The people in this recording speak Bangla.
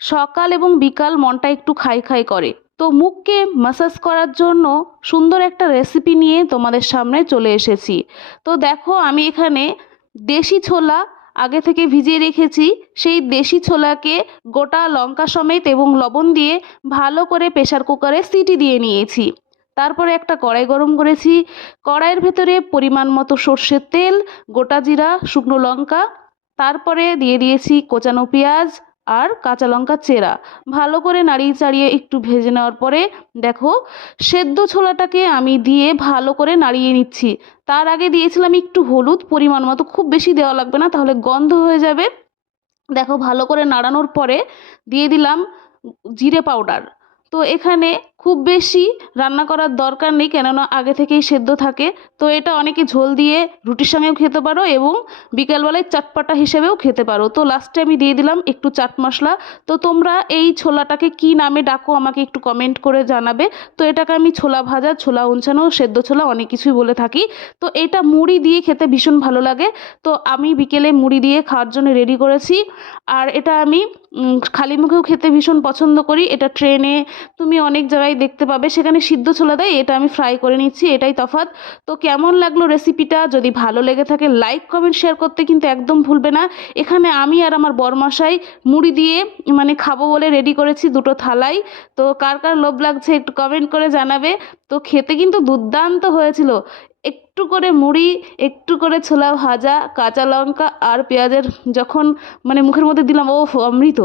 সকাল এবং বিকাল মনটা একটু খাই খাই করে, তো মুখকে ম্যাসাজ করার জন্য সুন্দর একটা রেসিপি নিয়ে তোমাদের সামনে চলে এসেছি। তো দেখো, আমি এখানে দেশি ছোলা আগে থেকে ভিজিয়ে রেখেছি। সেই দেশি ছোলাকে গোটা লঙ্কা সমেত এবং লবণ দিয়ে ভালো করে প্রেসার কুকারে সিটি দিয়ে নিয়েছি। তারপরে একটা কড়াই গরম করেছি। কড়াইয়ের ভেতরে পরিমাণ মতো সর্ষের তেল, গোটা জিরা, শুকনো লঙ্কা, তারপরে দিয়ে দিয়েছি কোচানো পেঁয়াজ আর কাঁচা লঙ্কা চেরা। ভালো করে নাড়িয়ে চাড়িয়ে একটু ভেজে নেওয়ার পরে দেখো, সেদ্ধ ছোলাটাকে আমি দিয়ে ভালো করে নাড়িয়ে নিচ্ছি। তার আগে দিয়েছিলাম একটু হলুদ পরিমাণ মতো, খুব বেশি দেওয়া লাগবে না, তাহলে গন্ধ হয়ে যাবে। দেখো, ভালো করে নাড়ানোর পরে দিয়ে দিলাম জিরে পাউডার। তো এখানে খুব বেশি রান্না করার দরকার নেই, কেননা আগে থেকেই সেদ্ধ থাকে। তো এটা অনেকে ঝোল দিয়ে রুটির সঙ্গেও খেতে পারো এবং বিকেলবেলায় চটপাটা হিসেবেও খেতে পারো। তো লাস্টে আমি দিয়ে দিলাম একটু চাট মশলা। তো তোমরা এই ছোলাটাকে কি নামে ডাকো আমাকে একটু কমেন্ট করে জানাবে। তো এটাকে আমি ছোলা ভাজা, ছোলা উনছানো, সেদ্ধ ছোলা অনেক কিছুই বলে থাকি। তো এটা মুড়ি দিয়ে খেতে ভীষণ ভালো লাগে। তো আমি বিকেলে মুড়ি দিয়ে খাওয়ার জন্য রেডি করেছি। আর এটা আমি খালি মুখেও খেতে ভীষণ পছন্দ করি। এটা ট্রেনে তুমি অনেক জায়গায় দেখতে পাবে, সেখানে সিদ্ধ ছোলা দেয়, এটা আমি ফ্রাই করে নিচ্ছি, এটাই তফাৎ। তো কেমন লাগলো রেসিপিটা? যদি ভালো লেগে থাকে লাইক কমেন্ট শেয়ার করতে কিন্তু একদম ভুলবে না। এখানে আমি আর আমার বরমশাই মুড়ি দিয়ে খাবো বলে রেডি করেছি দুটো থালাই। তো কার কার লোভ লাগছে একটু কমেন্ট করে জানাবে। তো খেতে কিন্তু দুর্দান্ত হয়েছিল। একটু করে মুড়ি, একটু করে ছোলা ভাজা, কাঁচা লঙ্কা আর পেঁয়াজের যখন মুখের মধ্যে দিলাম, ও অমৃত।